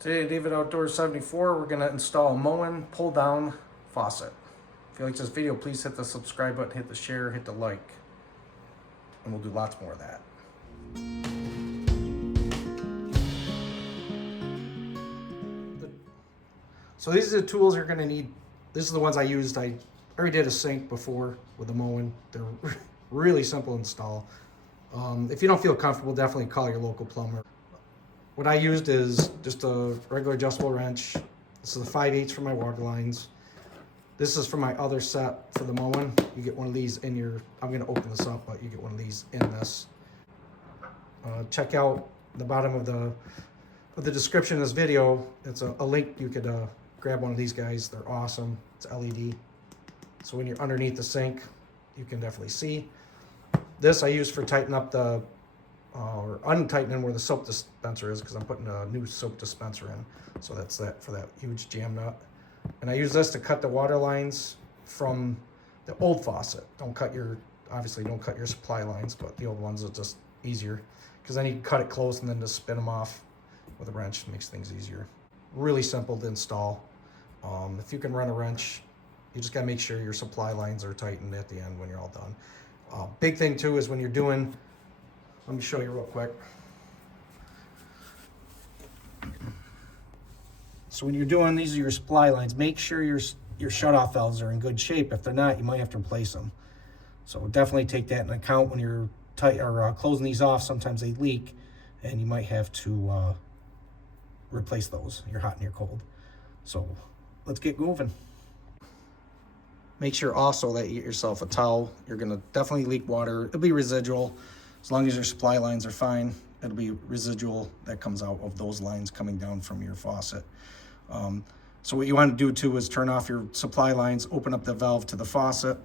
Today, David Outdoors 74, we're going to install a Moen pull-down faucet. If you like this video, please hit the subscribe button, hit the share, hit the like, and we'll do lots more of that. So these are the tools you're going to need. This is the ones I used. I already did a sink before with the Moen. They're really simple to install. If you don't feel comfortable, definitely call your local plumber. What I used is just a regular adjustable wrench. This is the 5/8 for my water lines. This is for my other set for the Moen. You get one of these in your, I'm gonna open this up, but you get one of these in this. Check out the bottom of the description of this video. It's a link. You could grab one of these guys. They're awesome. It's LED. So when you're underneath the sink, you can definitely see. This I use for tightening up the or untightening where the soap dispenser is, because I'm putting a new soap dispenser in. So that's that for that huge jam nut. And I use this to cut the water lines from the old faucet. Obviously don't cut your supply lines, but the old ones are just easier, because then you can cut it close and then just spin them off with a wrench. It makes things easier. Really simple to install. If you can run a wrench, you just gotta make sure your supply lines are tightened at the end when you're all done. Big thing too is when you're doing, let me show you real quick. So when you're doing, these are your supply lines, make sure your shutoff valves are in good shape. If they're not, you might have to replace them. So definitely take that into account when you're closing these off. Sometimes they leak and you might have to replace those. You're hot and you're cold. So let's get moving. Make sure also that you get yourself a towel. You're gonna definitely leak water. It'll be residual. As long as your supply lines are fine, it'll be residual that comes out of those lines coming down from your faucet. So what you want to do too is turn off your supply lines, open up the valve to the faucet.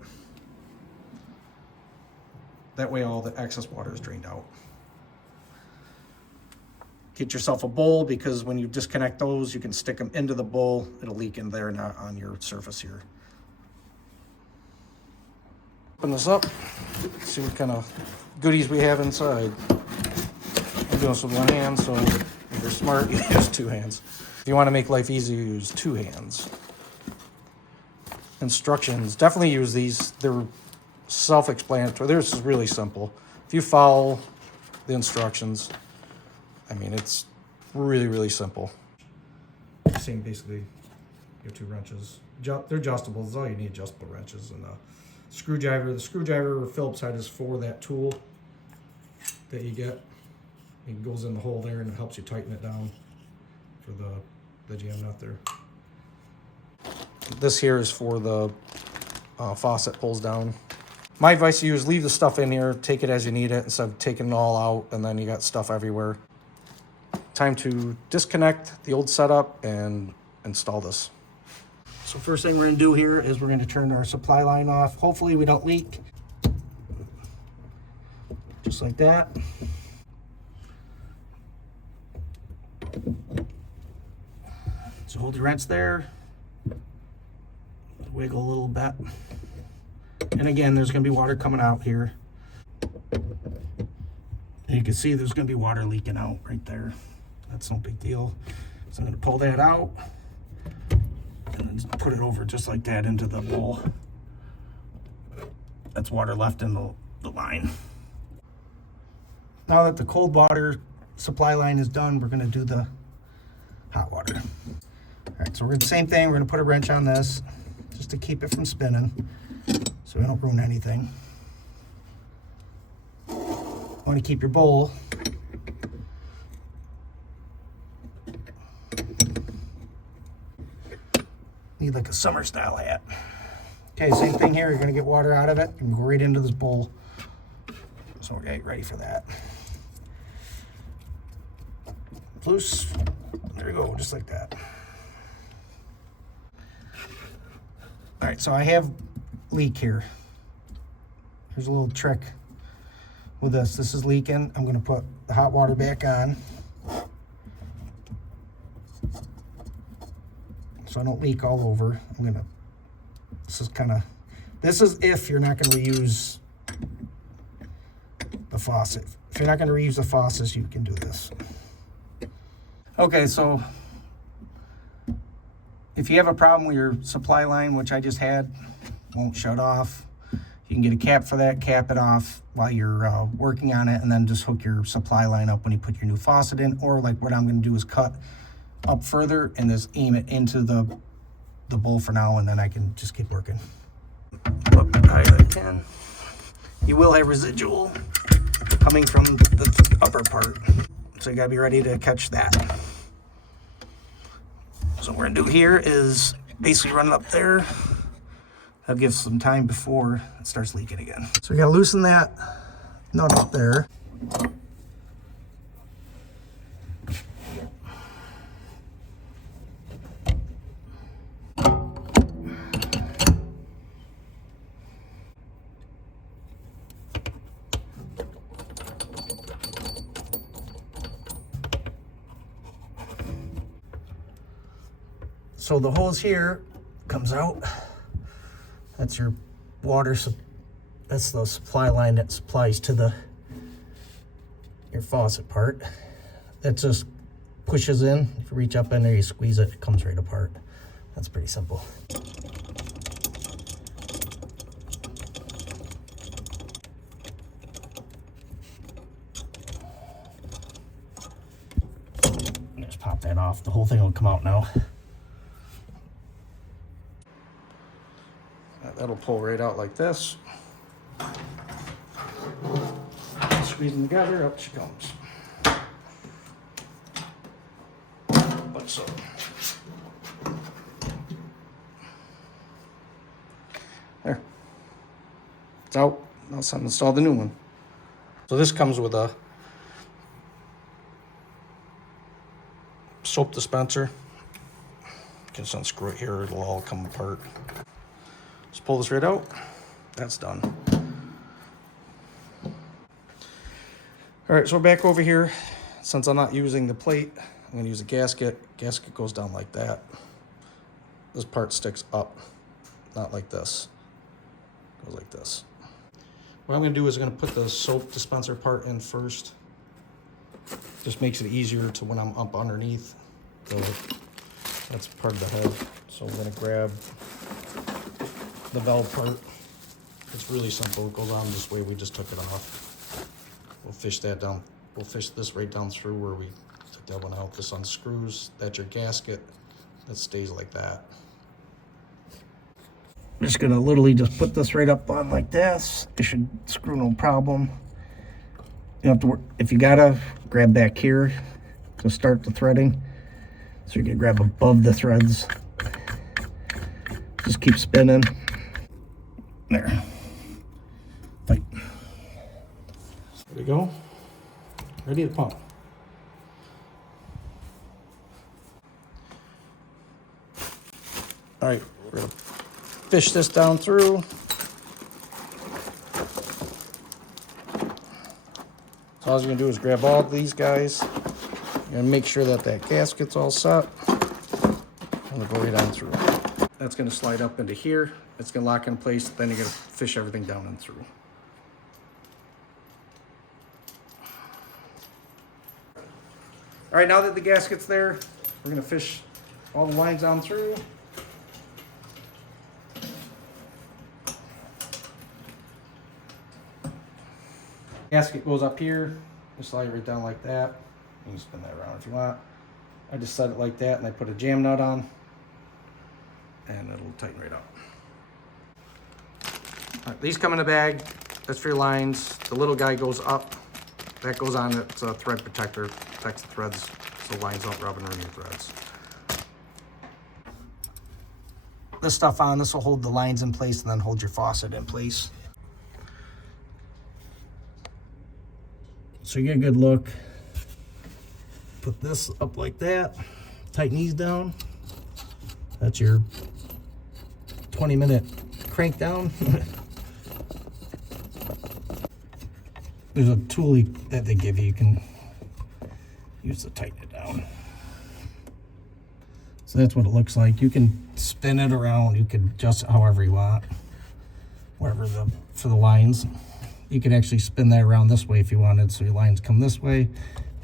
That way all the excess water is drained out. Get yourself a bowl, because when you disconnect those, you can stick them into the bowl. It'll leak in there, not on your surface here. Open this up, see what kind of goodies we have inside. I'm doing this with one hand, so if you're smart, you use two hands. If you want to make life easy, you use two hands. Instructions, definitely use these. They're self-explanatory. This is really simple. If you follow the instructions, I mean, it's really, really simple. Same, basically, your two wrenches. They're adjustable. That's all you need, adjustable wrenches. And screwdriver. The screwdriver or Phillips head is for that tool that you get. It goes in the hole there and it helps you tighten it down for the jam nut there. This here is for the faucet pulls down. My advice to you is leave the stuff in here, take it as you need it, instead of taking it all out and then you got stuff everywhere. Time to disconnect the old setup and install this. So first thing we're gonna do here is we're gonna turn our supply line off. Hopefully we don't leak. Just like that. So hold your wrench there. Wiggle a little bit. And again, there's gonna be water coming out here. And you can see there's gonna be water leaking out right there. That's no big deal. So I'm gonna pull that out and then just put it over just like that into the bowl. That's water left in the line. Now that the cold water supply line is done, we're gonna do the hot water. All right, so we're gonna same thing. We're gonna put a wrench on this just to keep it from spinning so we don't ruin anything. You wanna keep your bowl need like a summer style hat. Okay, same thing here. You're gonna get water out of it and go right into this bowl. So we're getting ready for that. Loose. There we go, just like that. All right, so I have leak here. Here's a little trick with this. This is leaking. I'm gonna put the hot water back on so I don't leak all over. This is if you're not gonna reuse the faucet. If you're not gonna reuse the faucets, you can do this. Okay, so If you have a problem with your supply line, which I just had, won't shut off, you can get a cap for that, cap it off while you're working on it, and then just hook your supply line up when you put your new faucet in. Or like what I'm going to do is cut up further and just aim it into the bowl for now, and then I can just keep working. Up high as I can. You will have residual coming from the upper part, so you gotta be ready to catch that. So what we're gonna do here is basically run it up there. That'll give some time before it starts leaking again. So we gotta loosen that nut up there. So the hose here comes out. That's your water, that's the supply line that supplies to your faucet part. That just pushes in. If you reach up in there, you squeeze it, it comes right apart. That's pretty simple. Just pop that off. The whole thing will come out now. That'll pull right out like this. Squeeze them together, up she comes. Like so. There. It's out. Now it's time to install the new one. So this comes with a soap dispenser. You can just unscrew it here, it'll all come apart. Just pull this right out. That's done. All right, so we're back over here. Since I'm not using the plate, I'm gonna use a gasket. Gasket goes down like that. This part sticks up, not like this. It goes like this. What I'm gonna do is I'm gonna put the soap dispenser part in first. Just makes it easier to when I'm up underneath. So that's part of the head. So I'm gonna grab the valve part. It's really simple. It goes on this way. We just took it off. We'll fish that down. We'll fish this right down through where we took that one out. This unscrews. That's your gasket. That stays like that. I'm just gonna literally just put this right up on like this. It should screw no problem. You have to work. If you gotta, grab back here to start the threading. So you can grab above the threads. Just keep spinning. There. Tight. There we go. Ready to pump. All right, we're gonna fish this down through. So all you're gonna do is grab all these guys. You're gonna make sure that that gasket's all set. I'm gonna go right on through. That's gonna slide up into here. It's gonna lock in place. Then you're gonna fish everything down and through. All right, now that the gasket's there, we're gonna fish all the lines down through. Gasket goes up here. You slide it right down like that. You can spin that around if you want. I just set it like that and I put a jam nut on and it'll tighten right up. All right, these come in a bag. That's for your lines. The little guy goes up. That goes on, it's a thread protector. Protects the threads so lines don't rub underneath your threads. This stuff on, this will hold the lines in place and then hold your faucet in place. So you get a good look. Put this up like that. Tighten these down. That's your 20-minute crank down. There's a tool that they give you. You can use to tighten it down. So that's what it looks like. You can spin it around. You can adjust it however you want. Wherever for the lines. You can actually spin that around this way if you wanted, so your lines come this way.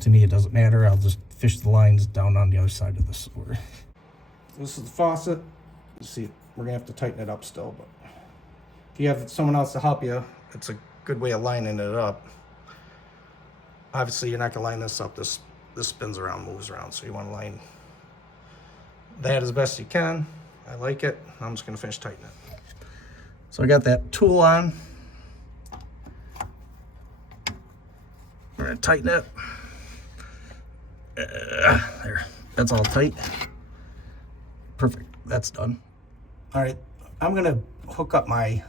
To me, it doesn't matter. I'll just fish the lines down on the other side of the sewer. This is the faucet. You see, we're gonna have to tighten it up still, but if you have someone else to help you, it's a good way of lining it up. Obviously, you're not gonna line this up. This spins around, moves around, so you want to line that as best you can. I like it. I'm just gonna finish tightening it. So I got that tool on. We're gonna tighten it. There, that's all tight. Perfect, that's done. All right, I'm gonna hook up my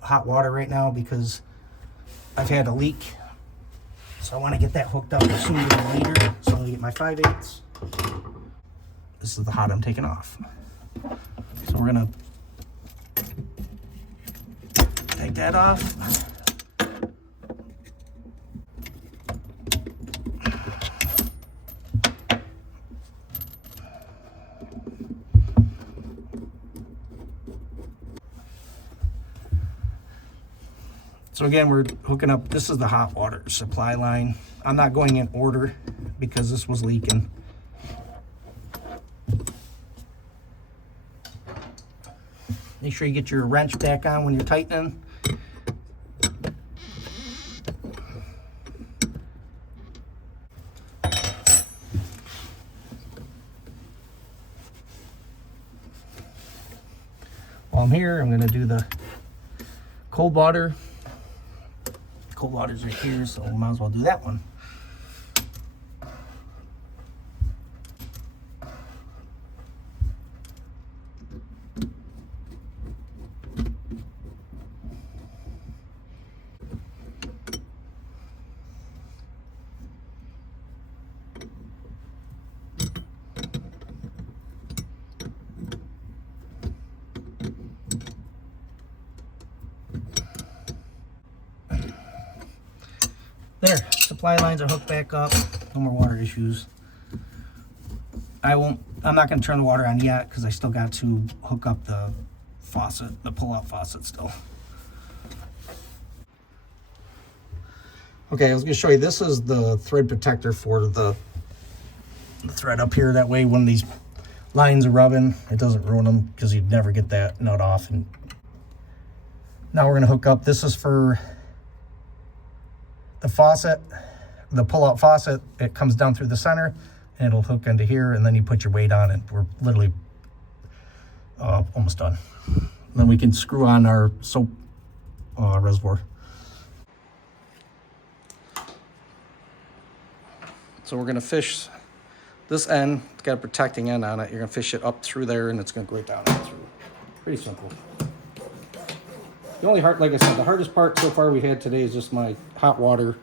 hot water right now because I've had a leak. So I wanna get that hooked up sooner than later. So I'm gonna get my 5/8. This is the hot I'm taking off. So we're gonna take that off. So again, we're hooking up, this is the hot water supply line. I'm not going in order because this was leaking. Make sure you get your wrench back on when you're tightening. While I'm here, I'm going to do the cold water. Cold water's right here, so we might as well do that one. There, supply lines are hooked back up. No more water issues. I'm not gonna turn the water on yet because I still got to hook up the faucet, the pull-out faucet still. Okay, I was gonna show you, this is the thread protector for the thread up here. That way when these lines are rubbing, it doesn't ruin them because you'd never get that nut off. And now we're gonna hook up, this is for the faucet, the pull-out faucet. It comes down through the center and it'll hook into here, and then you put your weight on it. We're literally almost done. Then we can screw on our soap reservoir. So we're gonna fish this end. It's got a protecting end on it. You're gonna fish it up through there and it's gonna go right down and through. Pretty simple. The only like I said, the hardest part so far we had today is just my hot water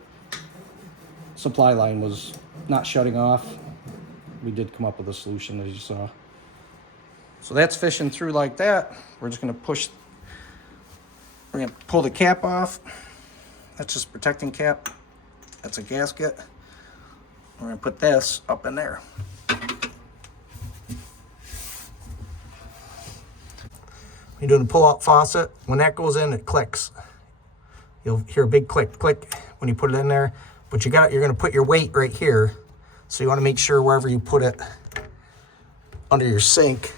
supply line was not shutting off. We did come up with a solution, as you saw. So that's fishing through like that. We're just gonna pull the cap off. That's just protecting cap. That's a gasket. We're gonna put this up in there. You're doing a pull-out faucet. When that goes in, it clicks. You'll hear a big click, click when you put it in there. But you're gonna put your weight right here. So you wanna make sure wherever you put it under your sink,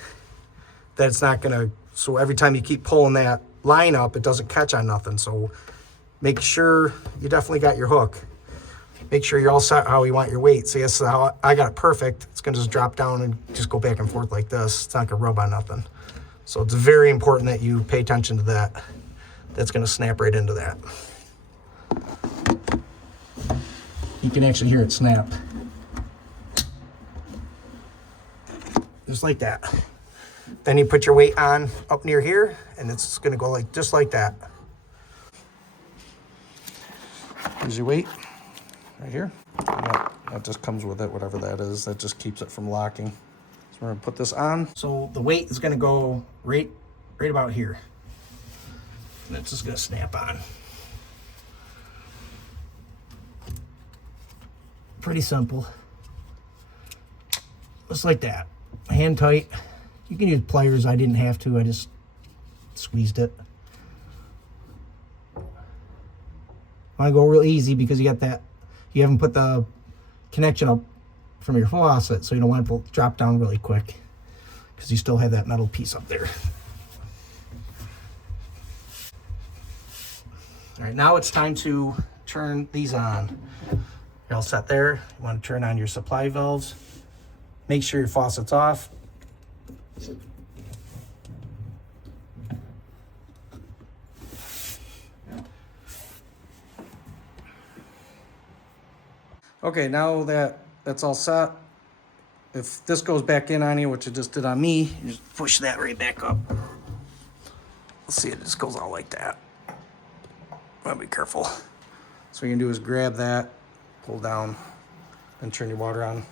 that it's not gonna, so every time you keep pulling that line up, it doesn't catch on nothing. So make sure you definitely got your hook. Make sure you're all set how you want your weight. So yes, how I got it perfect. It's gonna just drop down and just go back and forth like this. It's not gonna rub on nothing. So it's very important that you pay attention to that. That's gonna snap right into that. You can actually hear it snap. Just like that. Then you put your weight on up near here and it's gonna go like just like that. Here's your weight right here. That just comes with it, whatever that is. That just keeps it from locking. So we're gonna put this on. So the weight is gonna go right about here. And it's just gonna snap on. Pretty simple. Just like that. Hand tight. You can use pliers. I didn't have to. I just squeezed it. Want to go real easy because you got that. You haven't put the connection up from your faucet, so you don't want it to drop down really quick. because you still have that metal piece up there. All right, now it's time to turn these on. You're all set there. You want to turn on your supply valves. Make sure your faucet's off. Okay, now that that's all set, if this goes back in on you, which it just did on me, you just push that right back up. Let's see, it just goes out like that. Gotta be careful. So what you can do is grab that, pull down, and turn your water on.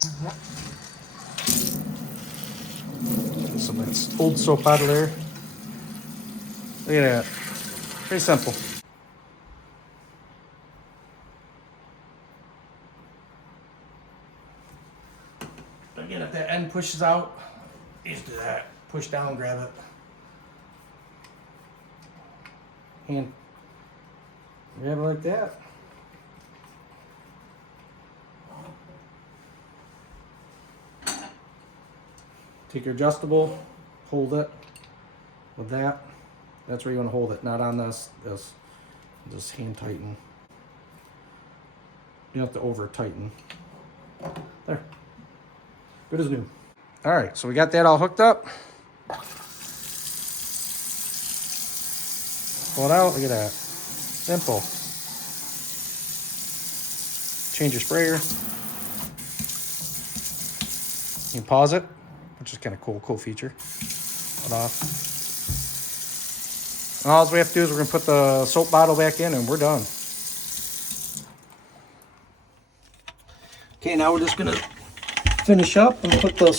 Get some of that old soap out of there. Look at that. Pretty simple. Again, if that end pushes out, you just do that. Push down, grab it. And grab it like that. Take your adjustable, hold it with that. That's where you want to hold it, not on this. Just hand tighten. You don't have to over tighten. There. Good as new. All right, so we got that all hooked up. Pull it out, look at that. Simple. Change your sprayer. You can pause it, which is kind of cool feature. Put it off. And all we have to do is we're gonna put the soap bottle back in and we're done. Okay, now we're just gonna finish up and put the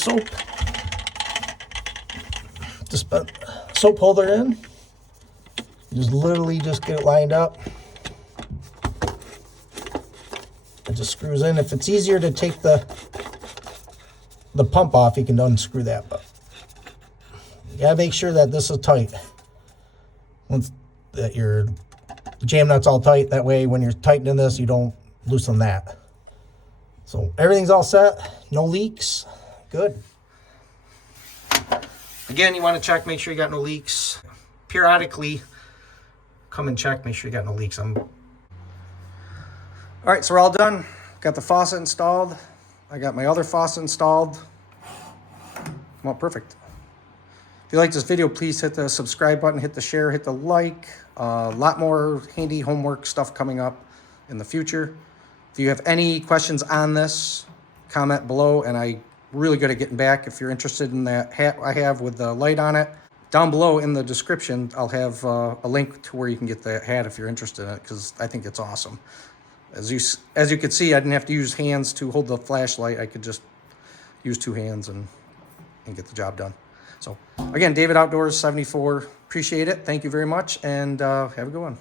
soap holder in. Just literally just get it lined up. It just screws in. If it's easier to take the pump off, you can unscrew that. But you gotta make sure that this is tight. Once that your jam nut's all tight, that way when you're tightening this, you don't loosen that. So everything's all set, no leaks, good. Again, you want to check, make sure you got no leaks. Periodically, come and check, make sure you got no leaks. All right, so we're all done. Got the faucet installed. I got my other faucet installed. Well, perfect. If you like this video, please hit the subscribe button, hit the share, hit the like. A lot more handy homework stuff coming up in the future. If you have any questions on this, comment below, and I'm really good at getting back. If you're interested in that hat I have with the light on it, down below in the description, I'll have a link to where you can get that hat if you're interested in it, because I think it's awesome. As you can see, I didn't have to use hands to hold the flashlight. I could just use two hands and get the job done. So again, David Outdoors 74. Appreciate it. Thank you very much, and have a good one.